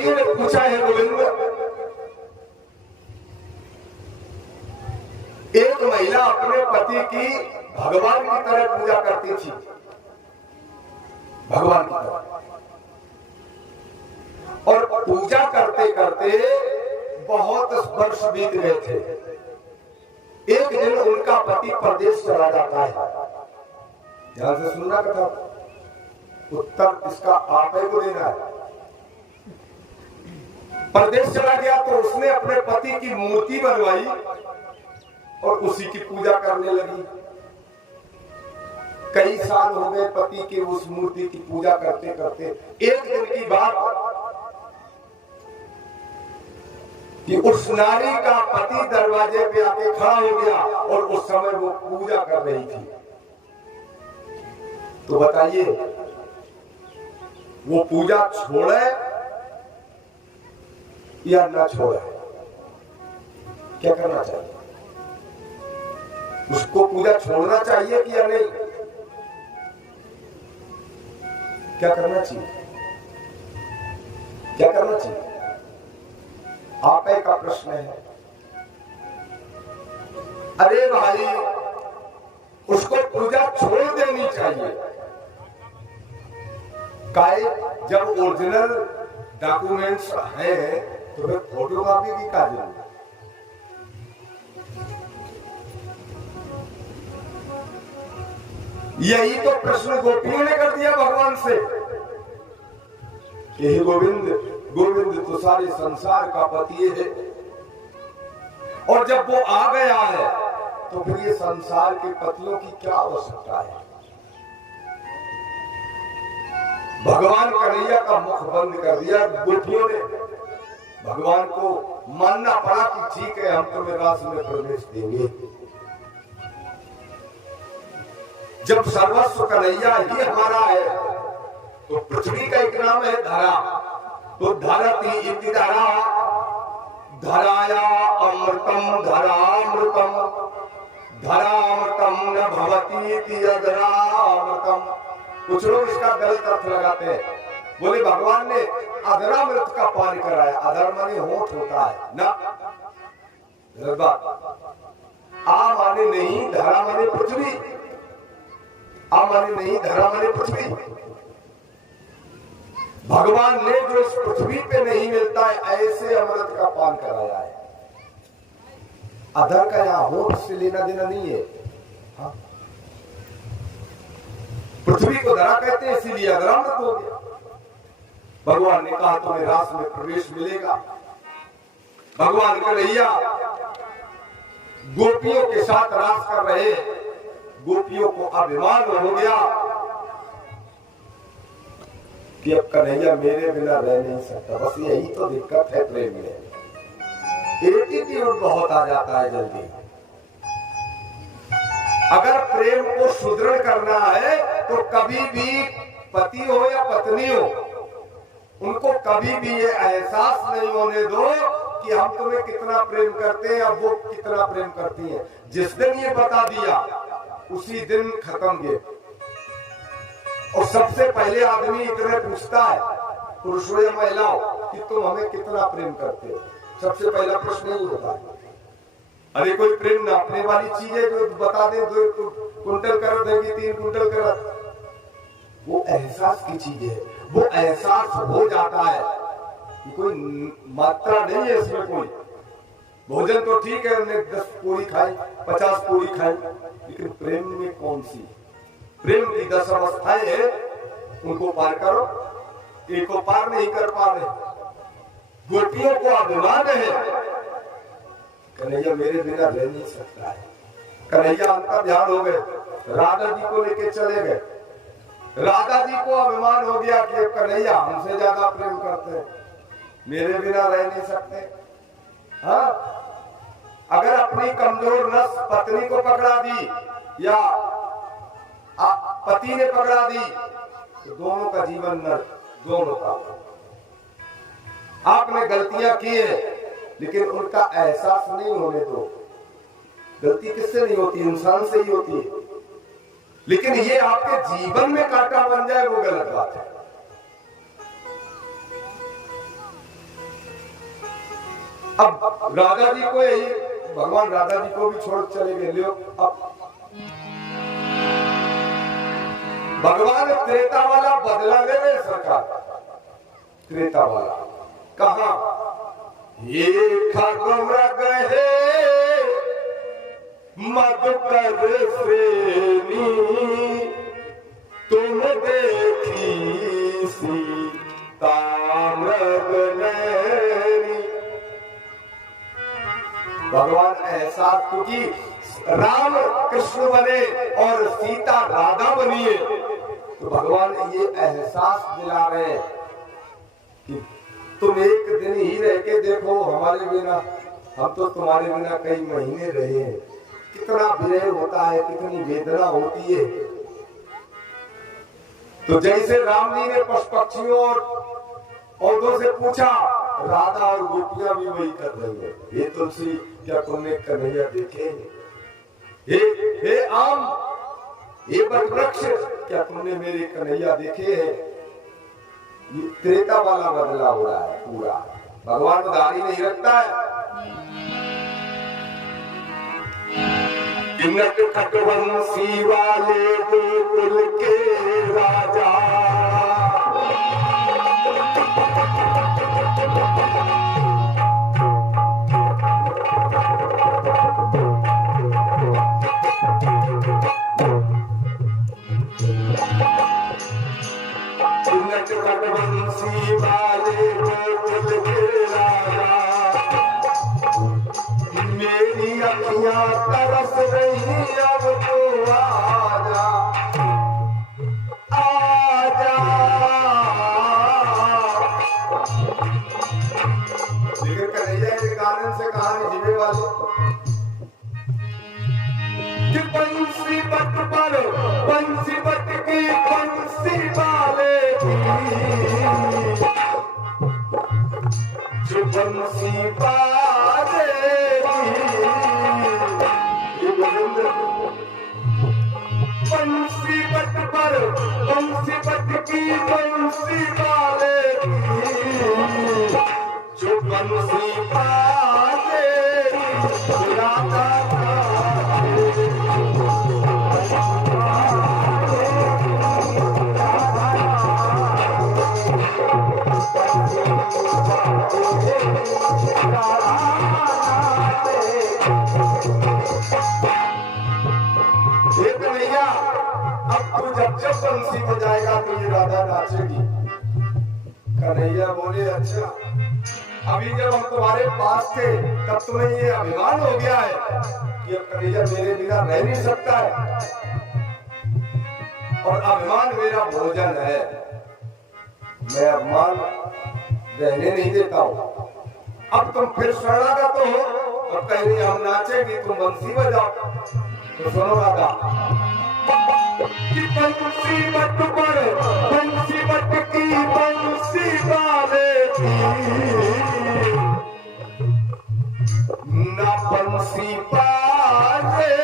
गोपियों ने पूछा है गोविंद, एक महिला अपने पति की भगवान की तरह पूजा करती थी, भगवान की तरह, और पूजा करते करते बहुत वर्ष बीत गए थे। एक दिन उनका पति परदेश चला जाता है। ध्यान से सुनना कथा, उत्तर इसका आप ही को देना है। परदेश चला गया तो उसने अपने पति की मूर्ति बनवाई और उसी की पूजा करने लगी। कई साल हो गए पति के उस मूर्ति की पूजा करते करते। एक दिन की बात कि उस नारी का पति दरवाजे पे आके खड़ा हो गया और उस समय वो पूजा कर रही थी। तो बताइए, वो पूजा छोड़े या ना छोड़े, क्या करना चाहिए? उसको पूजा छोड़ना चाहिए कि या नहीं? क्या करना चाहिए? क्या करना चाहिए? आप ही का प्रश्न है। अरे भाई, उसको पूजा छोड़ देनी चाहिए। काहे, जब ओरिजिनल डॉक्यूमेंट्स है तो फिर फोटोकॉपी की क्या जरूरत? यही तो प्रश्न गोपियों ने कर दिया भगवान से कि हे गोविंद, गोविंद तो सारे संसार का पति है, और जब वो आ गया है तो फिर ये संसार के पतियों की क्या आवश्यकता है? भगवान कन्हैया का मुख बंद कर दिया गोपियों ने। भगवान को मानना पड़ा कि ठीक है, हम तुम्हें रास में प्रवेश देंगे। जब सर्वस्व कन्हैया ही हमारा है तो पृथ्वी का एक नाम है धरा, तो धरती इति धरा, धराया अमृतम धरामृतम, धरामृतम न भवती इति अधरामृतम। कुछ लोग इसका गलत अर्थ लगाते हैं, बोले भगवान ने अधरामृत का पान कराया। अधर माने होठ होता है ना, गलत बात। आ माने नहीं, धरा माने पृथ्वी, आ माने नहीं, धरा माने पृथ्वी। भगवान ने जो इस पृथ्वी पे नहीं मिलता है ऐसे अमृत का पान कराया है। अधर का यहां होठ से लेना देना नहीं है। हाँ? पृथ्वी को धरा कहते हैं, इसीलिए अधरामृत हो गया। भगवान ने कहा तुम्हें रास में प्रवेश मिलेगा। भगवान कन्हैया गोपियों के साथ रास कर रहे, गोपियों को अभिमान हो गया कि अब कन्हैया मेरे बिना रह नहीं सकता। बस यही तो दिक्कत है प्रेम में, एटीट्यूड बहुत आ जाता है जल्दी। अगर प्रेम को सुदृढ़ करना है तो कभी भी पति हो या पत्नी हो, उनको कभी भी ये एहसास नहीं होने दो कि हम तुम्हें कितना प्रेम करते हैं, अब वो कितना प्रेम करती है। जिस दिन ये बता दिया उसी दिन खत्म ये। और सबसे पहले आदमी इतने पूछता है, पुरुष हो या महिला हो, कि तुम हमें कितना प्रेम करते हो। सबसे पहला प्रश्न ही होता है। अरे कोई प्रेम नापने वाली चीज है जो बता दे 2 कुंटल कर देगी, 3 कुंटल कर, वो एहसास की चीज है। वो एहसास हो जाता है कि कोई मात्रा नहीं है इसमें। कोई भोजन तो ठीक है, हमने 10 पूरी खाई, 50 पूरी खाई, लेकिन प्रेम में कौन सी? प्रेम की 10 अवस्थाएं हैं, उनको पार करो। एक को पार नहीं कर पा रहे। गोपियों को अभिमान है, कन्हैया मेरे बिना रह नहीं सकता है। कन्हैया उनका ध्यान हो गए, राधा जी को लेके चले गए। राधा जी को अभिमान हो गया कि कन्हैया हमसे ज्यादा प्रेम करते हैं, मेरे बिना रह नहीं सकते। हाँ, अगर अपनी कमजोर नस पत्नी को पकड़ा दी या पति ने पकड़ा दी तो दोनों का जीवन नर्क, दोनों का। आपने गलतियां की है लेकिन उनका एहसास नहीं होने दो। गलती किससे नहीं होती? इंसान से ही होती है। लेकिन ये आपके जीवन में कांटा बन जाए वो गलत बात है। अब राधा जी को यही भगवान राधा जी को भी छोड़ चले गए। लो अब भगवान त्रेता वाला बदला ले रहे सरकार, त्रेता वाला कहा ये खगमृग है मधुकर श्रेणी तुम देखी सीता मृग नैनी। भगवान एहसास, क्योंकि राम कृष्ण बने और सीता राधा बनी है, तो भगवान ये एहसास दिला रहे हैं कि तुम एक दिन ही रह के देखो हमारे बिना, हम तो तुम्हारे बिना कई महीने रहे हैं, कितना विरह होता है, कितनी वेदना होती है। तो जैसे राम जी ने पशु पक्षियों और पौधों से पूछा, राधा और गोपियां भी वही कर रही है। ये तुलसी क्या तुमने कन्हैया देखे? हे आम, ये वृक्ष क्या तुमने मेरे कन्हैया देखे हैं? ये त्रेता वाला बदला हो रहा है पूरा। भगवान उधारी नहीं रखता है। खटवंशी वाले गोकुल के राजा खटवंशी वाले गोकुल के राजा मेरी अखियां तरस रही अब तो आजा आजा। जिक्र कन्हैया के कारण से कहानी जीवे वाले कि बंसी बट पर बंसी बट की बंसी वाले जो बंसी वाले बंसी बट पर बंसी बट की बंसी वाले जो बंसी वाले राधा कन्हैया, अब तू जब जब बंसी बजाएगा तो ये राधा नाचेगी। कन्हैया बोले अच्छा, अभी जब हम तुम्हारे पास थे तब तुम्हें ये अभिमान हो गया है कि अब कन्हैया मेरे बिना रह नहीं सकता है, और अभिमान मेरा भोजन है, मैं अभिमान रहने नहीं देता हूँ। अब तुम फिर शरणागत हो और कह रही हम नाचेंगे, तुम बंसी बजाओ। तो सुनो राधा कि बंसी बट पर बंसी बट की बंसी वाले ना बंसी वाले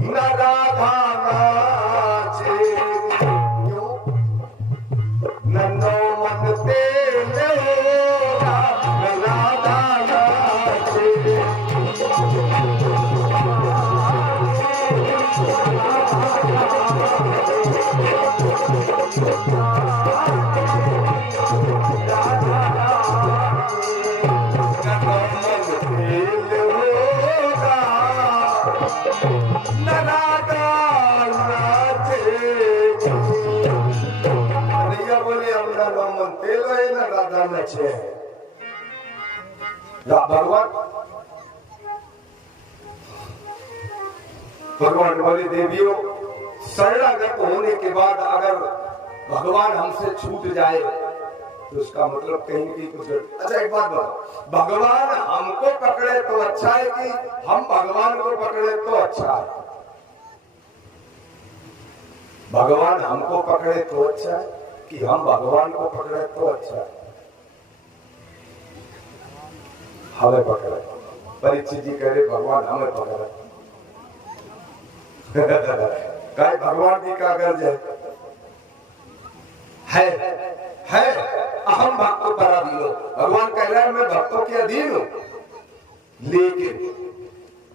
न राधा नाचे क्यों न नो मन तेल होगा न राधा नाचे। भगवान बोले देवियों, शरणागत होने के बाद अगर भगवान हमसे छूट जाए तो उसका मतलब कहीं की कुछ। अच्छा एक बात बताओ, भगवान हमको पकड़े तो अच्छा है कि हम भगवान को पकड़े तो अच्छा है? भगवान हमको पकड़े तो अच्छा है कि हम भगवान को पकड़े तो अच्छा है? हमें पकड़े। परीक्षित जी कह रहे भगवान हमें पकड़े। भगवान की क्या गर्ज है? अहम भक्त पराधीनो, भगवान कह रहा है मैं भक्तों के अधीन हूं। लेकिन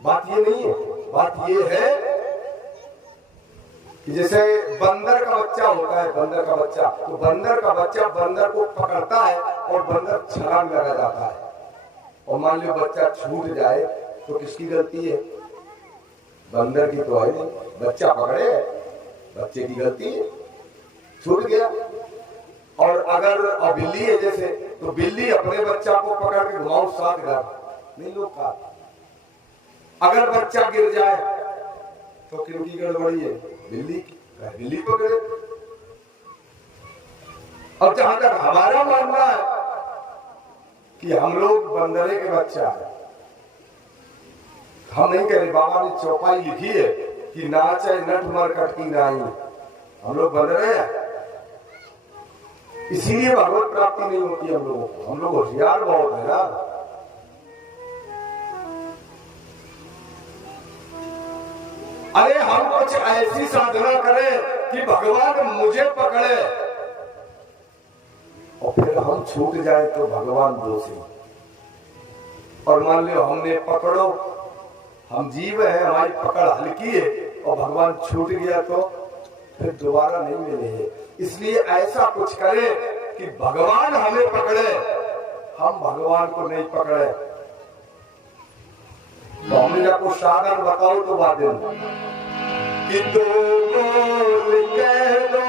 बात ये नहीं है, बात ये है कि जैसे बंदर का बच्चा होता है, बंदर का बच्चा, तो बंदर का बच्चा बंदर को पकड़ता है और बंदर छलांग लगा जाता है, और मान लो बच्चा छूट जाए तो किसकी गलती है? बंदर की तो है नहीं, बच्चा पकड़े, बच्चे की गलती है, छूट गया। और अगर बिल्ली है जैसे, तो बिल्ली अपने बच्चा को पकड़ के घुमाओ 7 घर, नहीं लोग का। अगर बच्चा गिर जाए तो किनकी गड़बड़ी है? बिल्ली की, बिल्ली पकड़े। अब जहां तक हमारा मानना है कि हम लोग बंदरे के बच्चा है, हम नहीं कह रहे, बाबा ने चौपाई लिखी है कि नाचे नट मरकट की नाई, हम लोग बंदरे हैं, इसीलिए भगवत प्राप्ति नहीं होती हम लोगों को। हम लोग होशियार बहुत है ना। अरे हम कुछ ऐसी साधना करें कि भगवान मुझे पकड़े, और फिर हम छूट जाए तो भगवान दोषी। और मान लो हमने पकड़ो, हम जीव है, हमारी पकड़ हल्की है, और भगवान छूट गया तो फिर दोबारा नहीं मिलेंगे। इसलिए ऐसा कुछ करें कि भगवान हमें पकड़े, हम भगवान को नहीं पकड़े। तो हमने आपको साधन बताओ तो बात कि दो बोल कह दो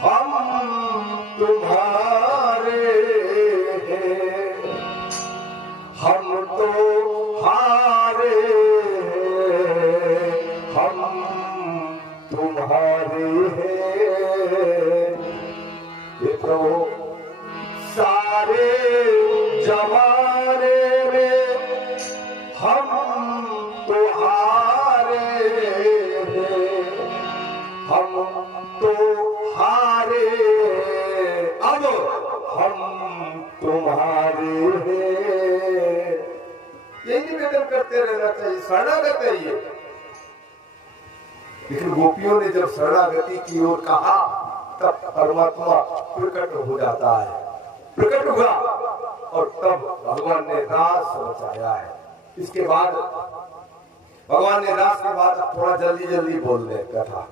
हम तुम्हारे हैं, हम तो हारे हैं, हम तुम्हारे हैं। ये तो सारे जमाने में हम तो हारे हैं, हम तो हारे, अब हम तुम्हारे हैं। यही निवेदन करते रहना चाहिए, शरणागत है ये। लेकिन गोपियों ने जब शरणागति की ओर कहा तब परमात्मा प्रकट हो जाता है, प्रकट हुआ, और तब भगवान ने रास रचाया है। इसके बाद भगवान ने रास के बाद थोड़ा जल्दी जल्दी बोल दे कथा।